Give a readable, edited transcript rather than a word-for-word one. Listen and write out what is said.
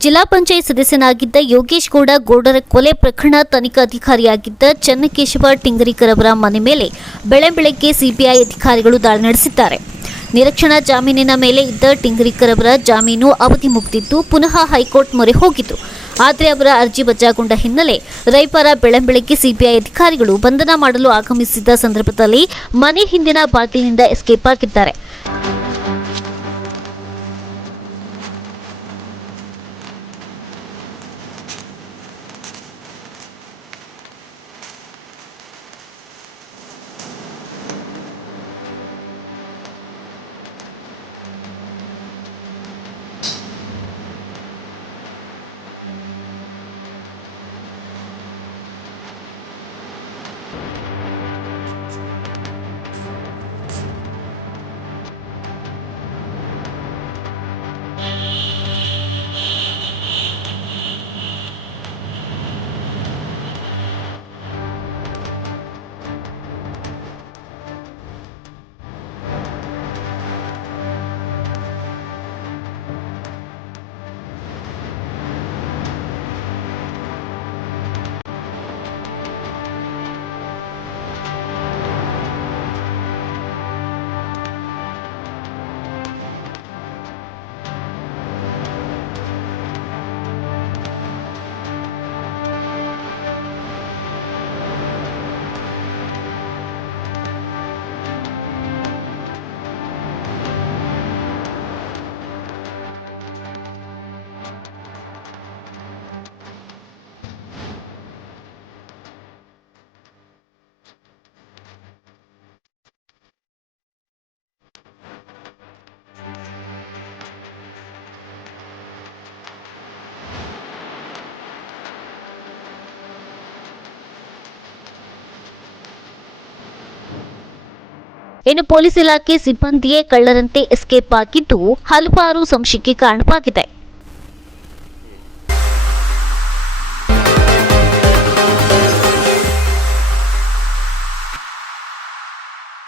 ಜಿಲ್ಲಾ ಪಂಚಾಯತ್ ಸದಸ್ಯನಾಗಿದ್ದ ಯೋಗೇಶ್ ಗೌಡರ ಕೊಲೆ ಪ್ರಕರಣ ತನಿಖಾಧಿಕಾರಿಯಾಗಿದ್ದ ಚನ್ನಕೇಶವ ಟಿಂಗರಿಕರ್ ಅವರ ಮನೆ ಮೇಲೆ ಬೆಳಗ್ಗೆ ಸಿಬಿಐ ಅಧಿಕಾರಿಗಳು ದಾಳಿ ನಡೆಸಿದ್ದಾರೆ. ನಿರೀಕ್ಷಣಾ ಜಾಮೀನಿನ ಮೇಲೆ ಇದ್ದ ಟಿಂಗರಿಕರ್ ಅವರ ಜಾಮೀನು ಅವಧಿ ಮುಗಿದಿದ್ದು ಪುನಃ ಹೈಕೋರ್ಟ್ ಮೊರೆ ಹೋಗಿತ್ತು. ಆದರೆ ಅವರ ಅರ್ಜಿ ವಜಾಗೊಂಡ ಹಿನ್ನೆಲೆ ರವಿವಾರ ಬೆಳಗ್ಗೆ ಸಿಬಿಐ ಅಧಿಕಾರಿಗಳು ಬಂಧನ ಮಾಡಲು ಆಗಮಿಸಿದ್ದ ಸಂದರ್ಭದಲ್ಲಿ ಮನೆ ಹಿಂದಿನ ಬಾಗಿಲಿನಿಂದ ಎಸ್ಕೇಪ್ ಆಗಿದ್ದಾರೆ. ಇನ್ನು ಪೊಲೀಸ್ ಇಲಾಖೆ ಸಿಬ್ಬಂದಿಯೇ ಕಳ್ಳರಂತೆ ಎಸ್ಕೇಪ್ ಆಗಿದ್ದು ಹಲವಾರು ಸಂಶಯಕ್ಕೆ ಕಾರಣವಾಗಿದೆ.